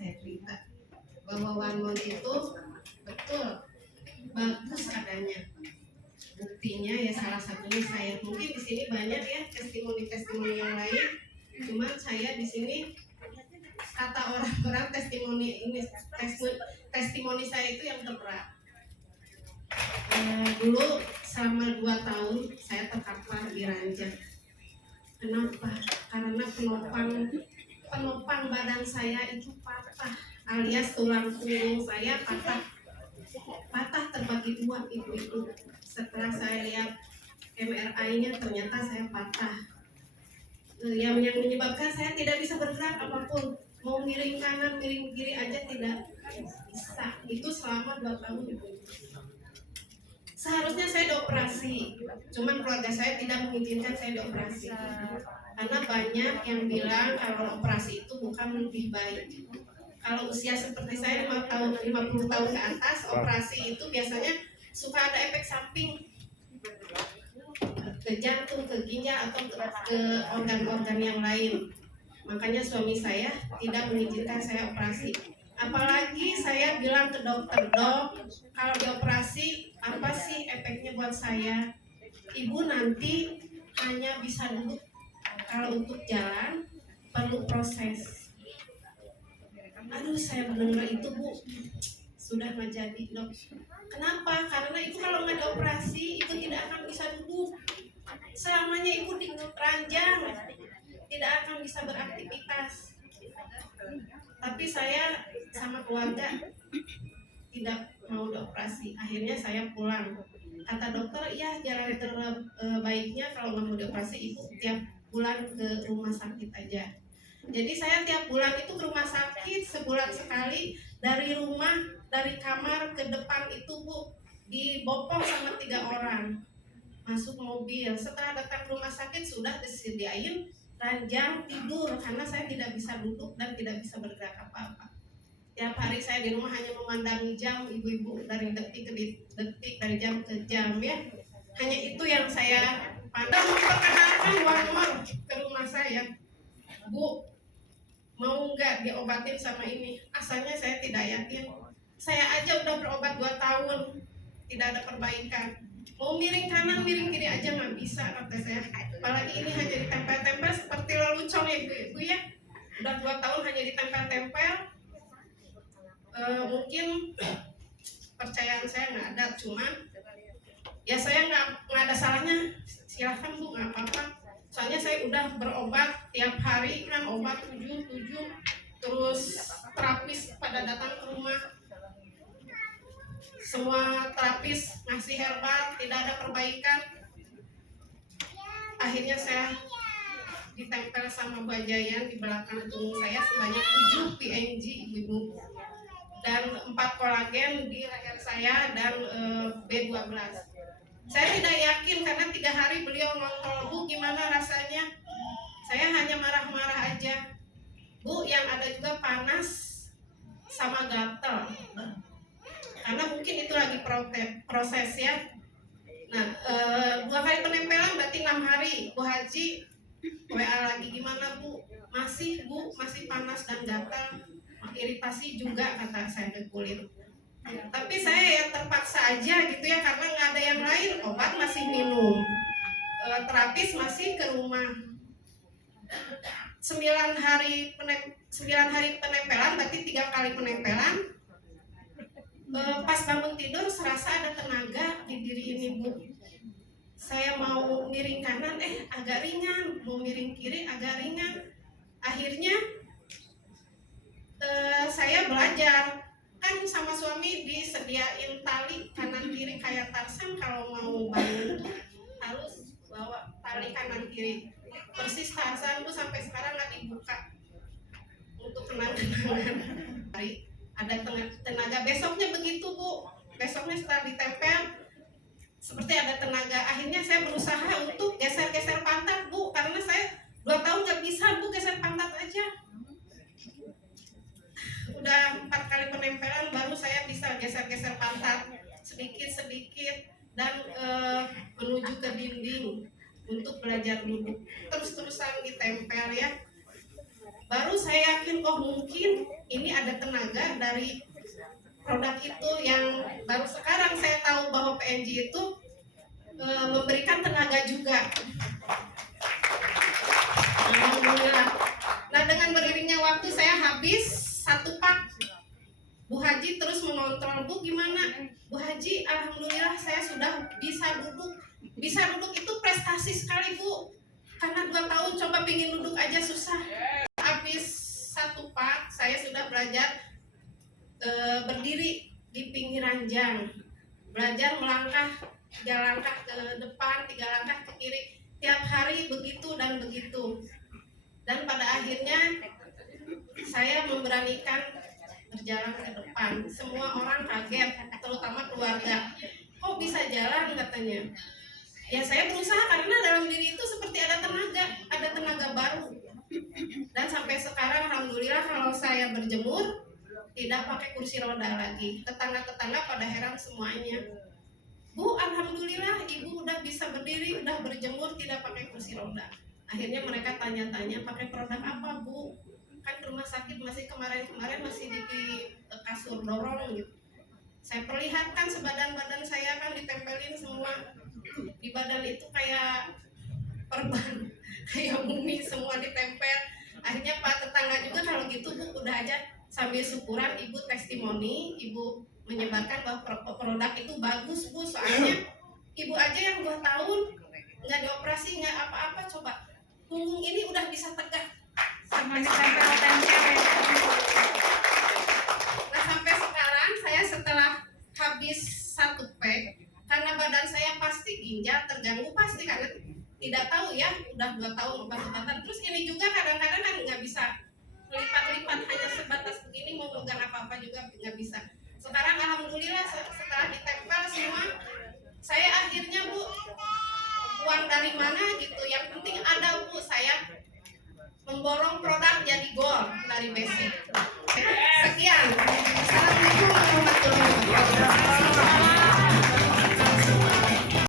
saya cerita bahwa one month itu betul bagus adanya. Buktinya ya salah satunya saya. Mungkin di sini banyak ya testimoni yang lain. Cuman saya di sini kata orang-orang testimoni saya itu yang terberat. Dulu selama 2 tahun saya terkapar di ranjang. Kenapa? Karena penopang badan saya itu patah, alias tulang punggung saya patah terbagi 2 itu. Setelah saya lihat MRI-nya ternyata saya patah. Yang menyebabkan saya tidak bisa bergerak apapun, mau miring kanan, miring kiri aja tidak bisa. Itu selama 2 tahun itu. Seharusnya saya dioperasi, cuman keluarga saya tidak mengizinkan saya dioperasi. Karena banyak yang bilang kalau operasi itu bukan lebih baik. Kalau usia seperti saya 50 tahun ke atas, operasi itu biasanya suka ada efek samping ke jantung, ke ginjal, atau ke organ-organ yang lain. Makanya suami saya tidak mengizinkan saya operasi. Apalagi saya bilang ke dokter, dok, kalau dioperasi apa sih efeknya buat saya? Ibu nanti hanya bisa duduk, kalau untuk jalan perlu proses. Aduh, saya mendengar itu, Bu, sudah nggak jadi, dok. Kenapa? Karena ibu kalau nggak dioperasi ibu tidak akan bisa duduk. Selamanya ibu di ranjang, tidak akan bisa beraktivitas. Tapi saya sama keluarga tidak mau dioperasi. Akhirnya saya pulang. Kata dokter, ya jalan terbaiknya kalau nggak mau dioperasi ibu tiap bulan ke rumah sakit aja. Jadi saya tiap bulan itu ke rumah sakit sebulan sekali. Dari rumah, dari kamar ke depan itu, Bu, dibopong sama 3 orang. Masuk mobil. Setelah datang ke rumah sakit sudah disediain ranjang tidur karena saya tidak bisa duduk dan tidak bisa bergerak apa-apa. Tiap hari saya di rumah hanya memandangi jam, ibu-ibu, dari detik ke detik, dari jam ke jam, ya. Hanya itu yang saya pandang. Memperkenalkan Warmor ke rumah saya, Bu, mau nggak diobatin sama ini? Asalnya saya tidak yakin. Saya aja udah berobat 2 tahun, tidak ada perbaikan. Mau miring kanan, miring kiri aja nggak bisa, kata saya. Apalagi ini hanya ditempel-tempel seperti lelucon ya, ibu ya. Udah 2 tahun hanya ditempel-tempel. Mungkin percayaan saya nggak ada, cuman ya saya nggak ada salahnya. Silahkan, Bu, nggak apa-apa. Soalnya saya udah berobat tiap hari kan, obat 7, terus terapis pada datang ke rumah. Semua terapis ngasih herbal, tidak ada perbaikan. Akhirnya saya ditempel sama bajayan di belakang punggung saya sebanyak 7 PNG, ibu, dan 4 kolagen di leher saya dan B12. Saya tidak yakin karena 3 hari beliau ngontrol, Bu, gimana rasanya? Saya hanya marah-marah aja. Bu, yang ada juga panas sama gatel. Karena mungkin itu lagi proses ya. Nah, 2 kali penempelan berarti 6 hari. Bu Haji WA lagi, gimana, Bu? Masih, Bu, masih panas dan gatal, iritasi juga, kata saya, ke kulit. Tapi saya ya terpaksa aja gitu ya, karena nggak ada yang lain. Obat masih minum, terapis masih ke rumah. 9 hari penempelan berarti 3 kali penempelan. Pas bangun tidur serasa ada tenaga di diri ini, Bu. Saya mau miring kanan agak ringan, mau miring kiri agak ringan. Akhirnya saya belajar, kan sama suami disediain tali kanan kiri kayak Tarsan. Kalau mau bangun harus bawa tali kanan kiri persis Tarsan, Bu, sampai sekarang nggak dibuka untuk kenang-kenangan. Ada tenaga. Besoknya begitu, Bu, besoknya setelah ditempel seperti ada tenaga. Akhirnya saya berusaha untuk geser-geser pantat, Bu, karena saya 2 tahun nggak bisa, Bu, geser pantat aja. Udah 4 kali penempelan baru saya bisa geser-geser pantat sedikit-sedikit dan menuju ke dinding untuk belajar duduk. Terus-terusan ditempel ya. Baru saya yakin, oh mungkin ini ada tenaga dari produk itu, yang baru sekarang saya tahu bahwa PNG itu memberikan tenaga juga. Alhamdulillah. Nah, dengan beriringnya waktu saya habis 1 pak. Bu Haji terus mengontrol, Bu gimana? Bu Haji, alhamdulillah saya sudah bisa duduk. Bisa duduk itu prestasi sekali, Bu. Karena 2 tahun coba pingin duduk aja susah. Habis 1 pak, saya sudah belajar berdiri di pinggiran jang. Belajar melangkah 3 langkah ke depan, 3 langkah ke kiri. Tiap hari begitu dan begitu. Dan pada akhirnya saya memberanikan berjalan ke depan. Semua orang kaget, terutama keluarga. Kok bisa jalan katanya? Ya saya berusaha karena dalam diri itu seperti ada tenaga baru. Dan sampai sekarang alhamdulillah kalau saya berjemur tidak pakai kursi roda lagi. Tetangga-tetangga pada heran semuanya. Bu, alhamdulillah ibu udah bisa berdiri, udah berjemur tidak pakai kursi roda. Akhirnya mereka tanya-tanya, pakai produk apa, Bu? Kan rumah sakit masih kemarin-kemarin masih di kasur dorong gitu. Saya perlihatkan sebadan-badan saya kan ditempelin semua. Di badan itu kayak perban, kayak mumi semua ditempel. Akhirnya Pak tetangga juga, kalau gitu Bu udah aja sambil syukuran ibu testimoni, ibu menyebarkan bahwa produk itu bagus Bu, soalnya ibu aja yang 2 tahun nggak dioperasi, nggak apa-apa, coba punggung ini udah bisa tegak sampai sekarang. Nah sampai sekarang saya setelah habis 1 pack, karena badan saya pasti ginjal terganggu pasti, karena tidak tahu ya udah 2 tahun obat-obatan. Terus ini juga kadang-kadang kan nggak bisa lipat-lipat, hanya sebatas begini, mau megang apa-apa juga nggak bisa. Sekarang alhamdulillah setelah ditempel semua, saya akhirnya Bu, uang dari mana gitu, yang penting ada Bu, saya memborong produk jadi gold dari basic.